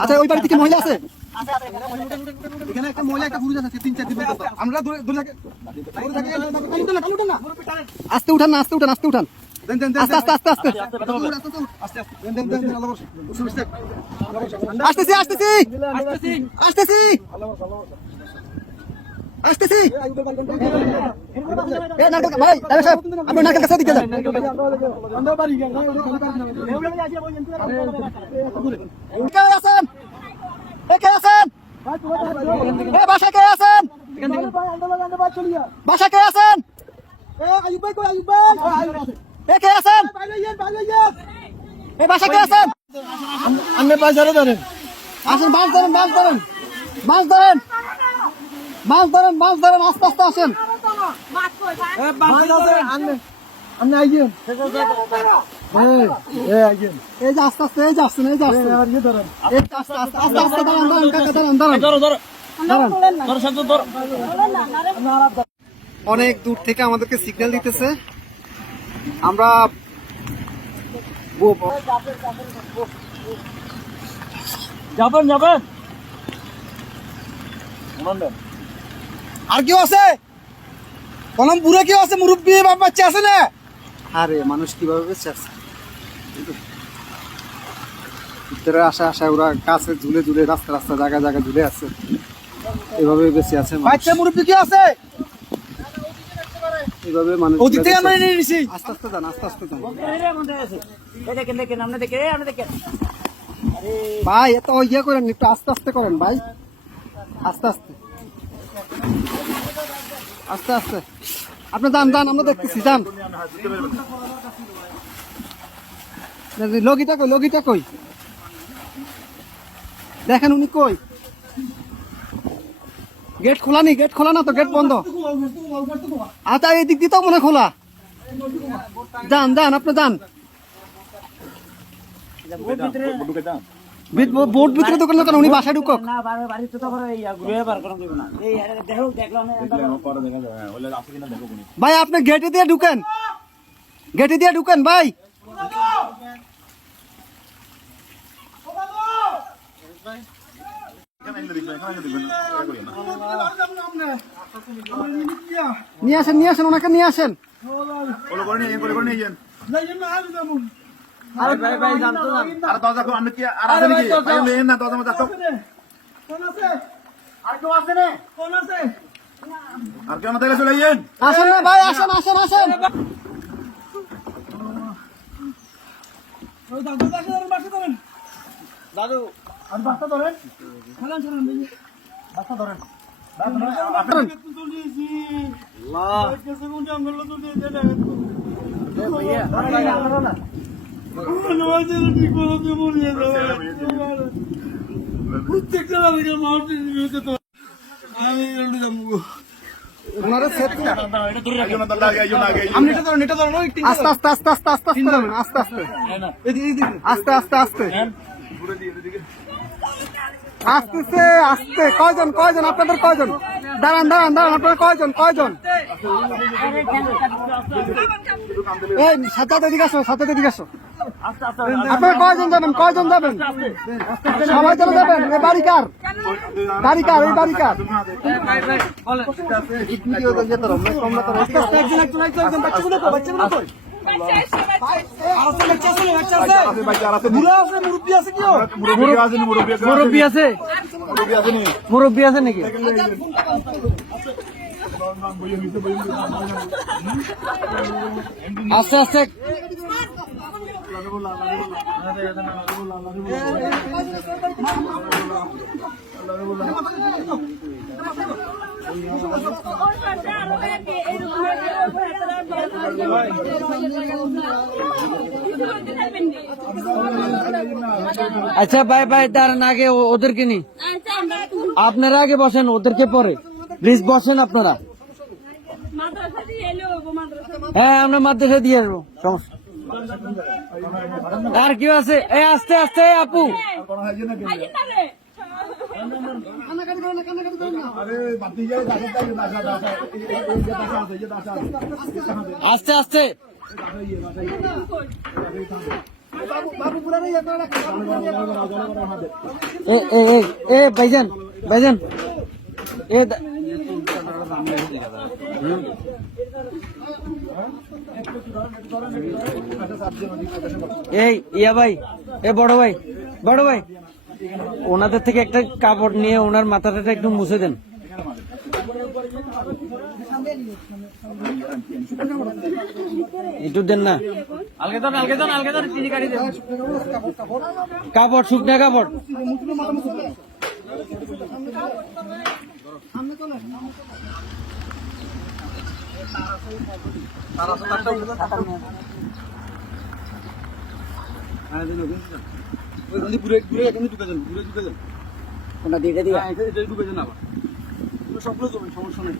আচ্ছা ওই বাড়িতে কি মহিলা আছে? এখানে একটা মহিলা একটা পুরুষ আছে 3-4 দিন আমরা আস্তে উঠান না, আস্তে উঠান, আস্তে উঠান, আস্তে আস্তে আস্তে আস্তে আসতেছি আসতেছি আসতেছি আসতেছি। ভাই আপনি নাকের কাছে দিকে যান। কে আছেন? কে আছেন? বাসা কে আছেন? বাসা কে আছেন? কে আছেন? বাসা কে আছেন? আপনি বাজারে ধরেন, আসেন, মাছ ধরেন, মাছ ধরেন, মাছ ধরেন, মাছ ধরেন, মাছ ধরেন, আস্তে আস্তে আসেন। এই যে আস্তে আস্তে, এই যে আসছেন, এই যে আসছেন, আস্তে আস্তে আস্তে আস্তে দাঁড়ান, দাঁড়ান, কাকা দাঁড়ান, দাঁড়ান। অনেক দূর থেকে আমাদেরকে সিগন্যাল দিতেছে, আমরা যাবেন যাবেন। আর কেউ আছে? কলম পুরে কেউ আছে? মুরব্বী বাপ বাচ্চা আছে না? আরে মানুষ কিভাবে বেঁচে আছে? ভিতরে আসা আসা ওরা কাছে ঝুলে ঝুলে, রাস্তা রাস্তা জায়গা জায়গা ঝুলে আছে, এভাবে বেঁচে আছে। বাচ্চা মুরব্বী কি আছে? এভাবে মানুষ ওদিক থেকে আমরা নিয়ে নিছি। আস্তে আস্তে যান, আস্তে আস্তে যান ভাই, এত ইয়ে করেন, একটু আস্তে আস্তে করেন ভাই, আস্তে আস্তে আস্তে আস্তে। আপনি যান যান, আমরা দেখতেছি, যান। লগিটা কই, লগিটা কই? দেখেন উনি কই? গেট খোলা নি? গেট খোলা না তো, গেট বন্ধ। আচ্ছা এই দিক দিয়ে তো মনে খোলা। যান যান, আপনি যান। বোর্ড ভিতরে দোকান কেন? উনি বাসায় ঢুকক। ভাই আপনি গেটে দিয়ে ঢুকেন, গেটে দিয়ে ঢুকেন ভাই। নিয়ে আসেন, নিয়ে আসেন, ওনাকে নিয়ে আসেন। আসেন না ভাই, আসেন আসেন আসেন। দাদু আর বাচ্চা ধরেন, খেলান ছাড়েন, বাচ্চা ধরেন। আস্তে আস্তে আস্তে আস্তে আস্তে আস্তে আস্তে আস্তে আস্তে আসতেছে, আসতে। কয়জন কয়জন আপনাদের? কয়জন? দাঁড়ান দাঁড়ান দাঁড়ান, আপনাদের কয়জন? কয়জন? এই সাথে এদিকে আসো, সাথে এদিকে আসো। আপনারা কয়জন যাবেন? কয়জন যাবেন? সবাই চলে যাবেন? এই বাড়ি কার? গাড়ি কার? এই বাড়ি কার? মুরব্বী আছে, মুরব্বী আছে নাকি? আস্তে আস্তে আচ্ছা ভাই ভাই, দাঁড়ান, আগে ওদেরকে নি, আপনারা আগে বসেন, ওদেরকে পরে প্লিজ বসেন আপনারা। হ্যাঁ আমরা মাদ্রাসা দিয়ে আসবো, সমস্যা। আর কেউ আছে? এই আস্তে আস্তে আপু, আস্তে আস্তে বাবু পুরা নেই আপনারা এ ভাইজান ভাইজান এ এই ইয়া ভাই এ বড় ভাই ওনাদের থেকে একটা কাপড় নিয়ে ওনার মাথাটা একটু মুছে দেন। একটু দেন না কাপড়, শুকনা কাপড়। ওটা দিয়ে দিয়ে সবগুলো সমস্যা নেই।